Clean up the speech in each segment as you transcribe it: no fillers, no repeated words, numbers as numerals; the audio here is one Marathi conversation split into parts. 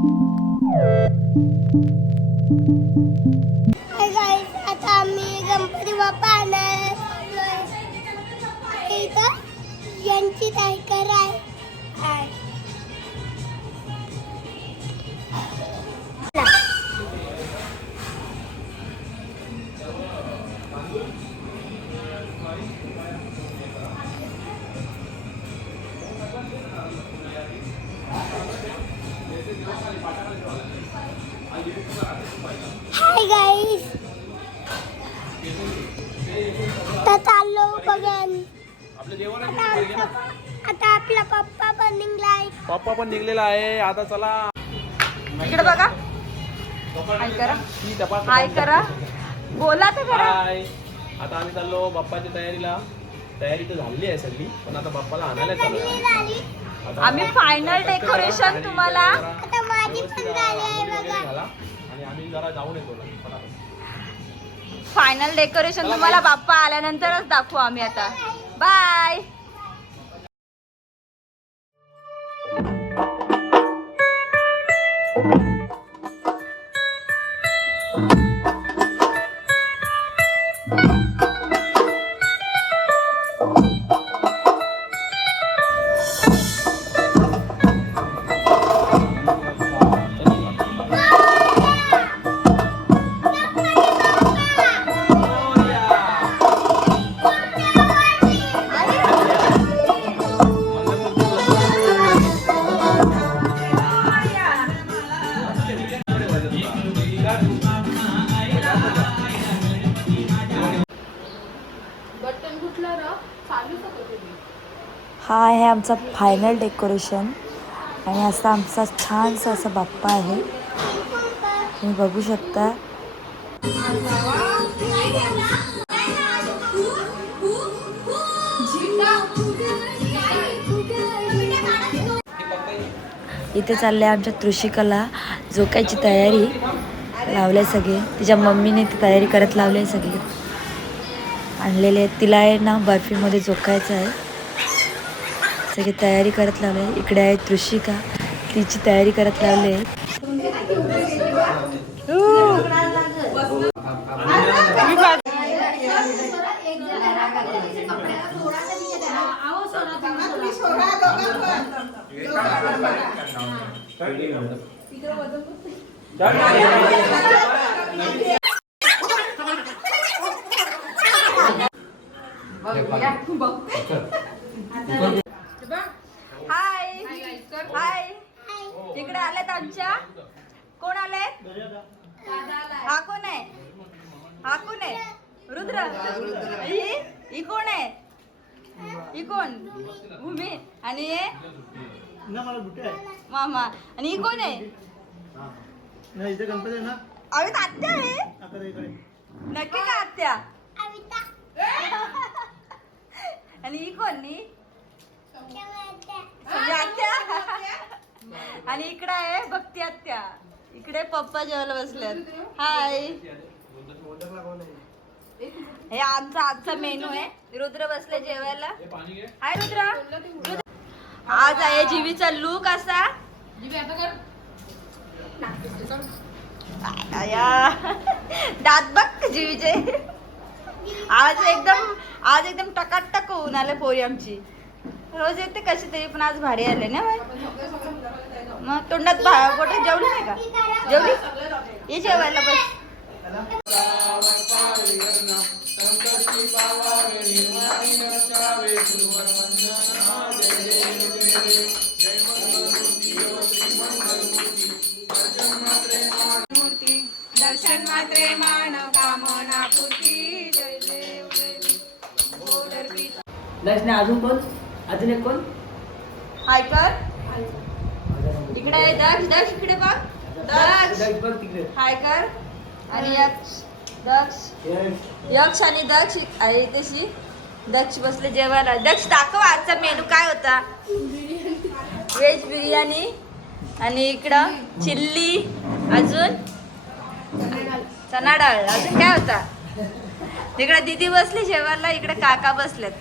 हाय गाईस, आता आम्ही गणपती बाप्पा आणायला इथं यांची तायकर आहे. हाय गाईस, आता चाललो बघन. आता आपला पप्पा पण निघलाय. पप्पा पण निघलेला आहे. आता चला इकडे बघा. हाय करा, हाय करा, बोला तर करा. हाय. आता आम्ही चाललो बाप्पाच्या तयारीला. तयारी तर झाली आहे सगळी, पण आता बाप्पाला आणायला चाललो. आम्ही फायनल डेकोरेशन तुम्हाला आता माझी पण झाली आहे बघा. आणि आम्ही जरा जाऊन येतो. फायनल डेकोरेशन तुम्हाला बाप्पा आल्यानंतरच दाखवू आम्ही आता. बाय. हा आहे आमचा फायनल डेकोरेशन आणि असा आमचा छानसा असा बाप्पा आहे. तुम्ही बघू शकता. इथे चालले आमच्या तृषिकाला झोकायची तयारी लावले सगळे. तिच्या मम्मीने ती तयारी करत लावली सगळी आणलेले आहेत. तिला आहे ना बर्फीमध्ये झोकायचं आहे. सगळी तयारी करत लावले. इकडे आहे तृषिका, तिची तयारी करत लावले. हाय हाय. इकडे आलेत आमच्या. कोण आलेत? हा कोण आहे? हा कोण आहे? रुद्र. ही कोण आहे? ही कोण? भूमी. आणि हे मामा. आणि ही कोण आहे? अमित आत्या आहे. नक्की का आत्या? आणि ही कोण? आत्या. आणि इकडे आहे भक्ती आत्या. इकडे पप्पा जेवायला बसल्यात. हाय. हे आजचा मेनू आहे. रुद्र बसले जेवायला. हाय रुद्र. आज आहे जीवीचा लूक असा. दात बघ जीवीचे. आज एकदम टकाटक होऊन आले पोरी आमची. रोज येते कशी तरी, पण आज भारी आले ना. मग तोंडात बोटे जेवली नाही का? जेवली? ये जेवायला बस. दर्शन मात्रे मानव कामना पूर्ती. जय देव नाही अजून कोण? अजून एक कोण? हाय कर. इकडे आहे दक्ष. दक्ष इकडे बघ. दक्ष हाय कर. आणि यक्ष आणि दक्ष आहे तशी. दक्ष बसले जेवायला. दक्ष दाखव आजचा मेनू काय होता. व्हेज बिर्याणी आणि इकडं चिल्ली, अजून चना डाळ, अजून काय होता. तिकडे दीदी बसली जेवायला, इकडे काका बसलेत.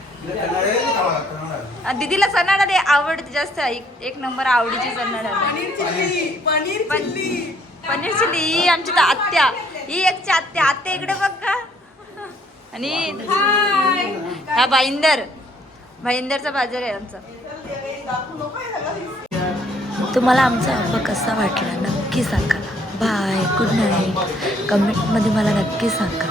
दीदीला सणाडाली आवडते जास्त, एक नंबर आवडीची सणाडाली. पनीर चिल्ली ही आमची तर आत्या, ही एकची आत्या. आत्या इकडे बघ का. आणि हा भाईंदरचा बाजार आहे आमचा. तुम्हाला आमचा हब्बा कसा वाटला नक्की सांगा. Bye, good night. कमेंटमध्ये मला नक्की सांगा.